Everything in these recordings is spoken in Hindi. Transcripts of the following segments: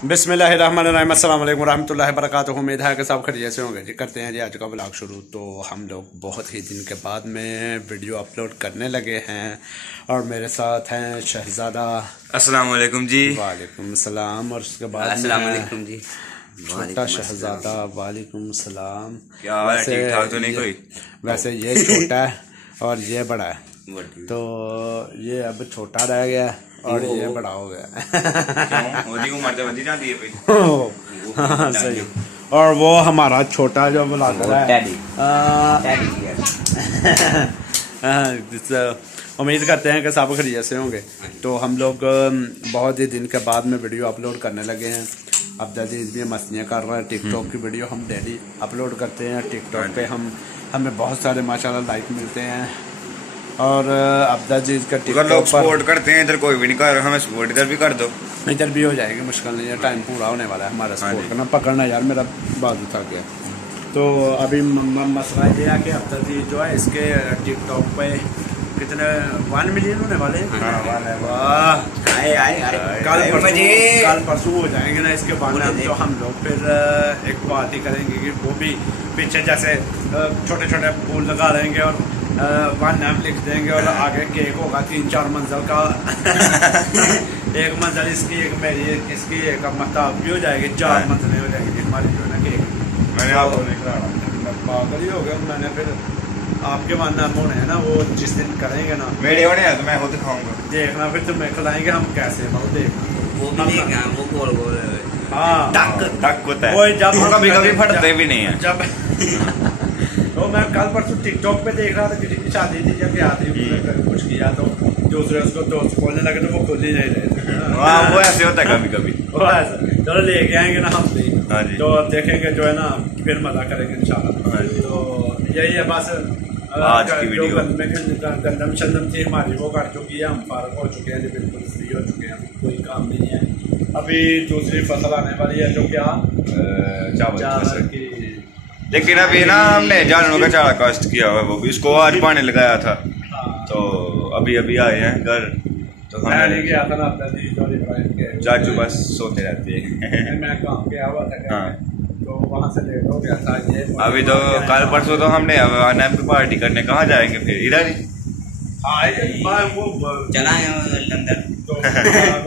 बिस्मिल्लाहिर्रहमानिर्रहीम, अस्सलाम वालेकुम रहमतुल्लाहि वबरकातुहू। उम्मीद है कि सब खैरियत से होंगे जी। करते हैं जी आज का व्लॉग शुरू। तो हम लोग बहुत ही दिन के बाद में वीडियो अपलोड करने लगे हैं और मेरे साथ हैं शहजादा। अस्सलाम वालेकुम जी। वालेकुम सलाम। और उसके बाद अस्सलाम वालेकुम जी। छोटा शहजादा। वालेकुम सलाम। क्या हाल है? ठीक ठाक तो नहीं कोई? वैसे ये छोटा है और ये बड़ा है, तो ये अब छोटा रह गया और ये बड़ा हो गया। हाँ सही। और वो हमारा छोटा जो ब्लॉगर है, उम्मीद करते हैं कि सब खैरियत से होंगे। तो हम लोग बहुत ही दिन के बाद में वीडियो अपलोड करने लगे हैं। अब जदीद भी मस्तियाँ कर रहे हैं। टिकटॉक की वीडियो हम डेली अपलोड करते हैं। टिकटॉक पे हमें बहुत सारे माशाल्लाह लाइक मिलते हैं। और अब्दा जी का टिकटॉक लोग सपोर्ट करते हैं, इधर कोई भी नहीं कर रहा, हमें सपोर्ट इधर भी कर दो। इधर भी हो जाएगी, मुश्किल नहीं है, टाइम पूरा होने वाला है हमारा सपोर्ट करना। पकड़ना यार, मेरा बाजू था गया। तो अभी मसला ये है कि अब्दा जी जो है इसके टिकटॉक पे कितने 1 मिलियन होने वाले हैं। वाह, कल परसों हो जाएंगे ना इसके बाद में। तो हम लोग फिर एक बात ही करेंगे कि वो भी पीछे जैसे छोटे छोटे फूल लगा रहेंगे और 1 नाम लिख देंगे और आगे केक होगा 3-4 मंजिल का। एक मंजिल इसकी, एक मेरी, इसकी एक मतलब भी हो जाएगी, 4 मंजिलें हो जाएंगी हमारी जो है ना केक। मैंने आपको पागल ही हो गया। मैंने फिर आपके वहाँ नाम होने हैं ना, वो जिस दिन करेंगे ना मेरे होने हैं तो मैं खुद खाऊंगा। देखना फिर तुम्हें खिलाएंगे हम कैसे, बहुत देखना। वो भी देखेंगे, वो गोल गोल हाँ टक होता है। वो जब कभी कभी फटते भी नहीं है। जब तो मैं कल परसों टिकटॉक पे देख रहा था, किसी की शादी थी जब आती कुछ किया तो दूसरे उसको दोस्त खोलने लगे तो वो खुल ही नहीं रहे। वो ऐसे होता है कभी कभी। वो ऐसा चलो लेके आएंगे ना हम भी। हाँ जी। तो अब देखेंगे जो है ना, फिर मजा करेंगे इंशाल्लाह। तो यही है बस। आज की वीडियो गंदम शंदम थी हमारी वो कर चुकी है, हम फारग हो चुके हैं, बिल्कुल फ्री हो चुके हैं, कोई काम नहीं है। अभी दूसरी फसल आने वाली है जो क्या चावल की। लेकिन अभी ना हमने जानवरों का चारा कास्ट किया हुआ, वो भी इसको आज पानी लगाया था। तो अभी अभी आए हैं घर। तो हमने गया था ना चाचू बस सोते रहते हैं। मैं काम पे आया था तो वहाँ से लेट हो गया था। ये अभी तो कल परसों तो हमने अनम की पार्टी करने कहाँ जाएंगे फिर? इधर ही वो चला लंदन तो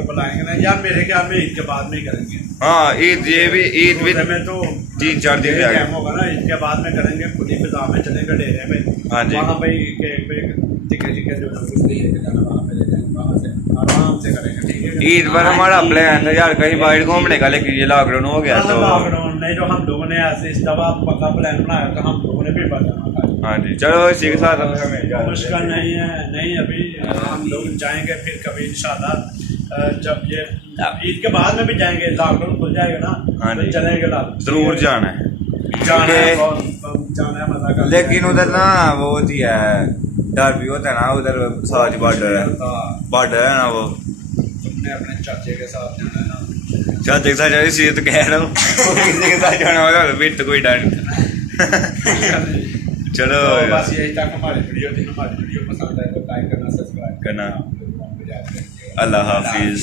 बुलाएंगे ना यार, मेरे ख्याल में ईद के बाद में ही करेंगे। हाँ ईद, ये भी ईद भी में तो 3-4 दिन टाइम होगा ना, ईद के बाद में करेंगे। खुली फिजा में चलेंगे डेरे में। हाँ जी। वहाँ पे टिके जो कुछ नहीं लेके जाना, वहाँ पे ले जाएंगे, वहाँ से आराम से करेंगे। ठीक है, ईद पर हमारा प्लान था यार कहीं बाहर घूमने का, लेकिन ये लॉकडाउन हो गया। तो लॉकडाउन नहीं, जो हम लोगों ने ऐसे इस दफा पक्का प्लान बनाया था, हम लोगों ने भी बताना। हाँ जी, चलो इसी के साथ मुश्किल नहीं है। नहीं अभी हम लोग जाएंगे फिर कभी इंशाल्लाह, जब ये ईद के बाद में भी जाएंगे, लॉकडाउन खुल जाएगा ना तो चलेंगे। जरूर जाना है, जाना है मजा कर। लेकिन उधर ना वो होती है, डर भी होता है ना उधर, साथ बॉर्डर है ना। वो तुमने अपने चाचे के साथ जाना है ना? चाचे के साथ इसी तो कह रहा हूँ। किसी के साथ जाना होगा तो फिर तो कोई डर नहीं। चलो तो बस यही तक हमारी वीडियो थी। हमारी वीडियो पसंद आए तो लाइक करना, सब्सक्राइब करना। अल्लाह हाफिज।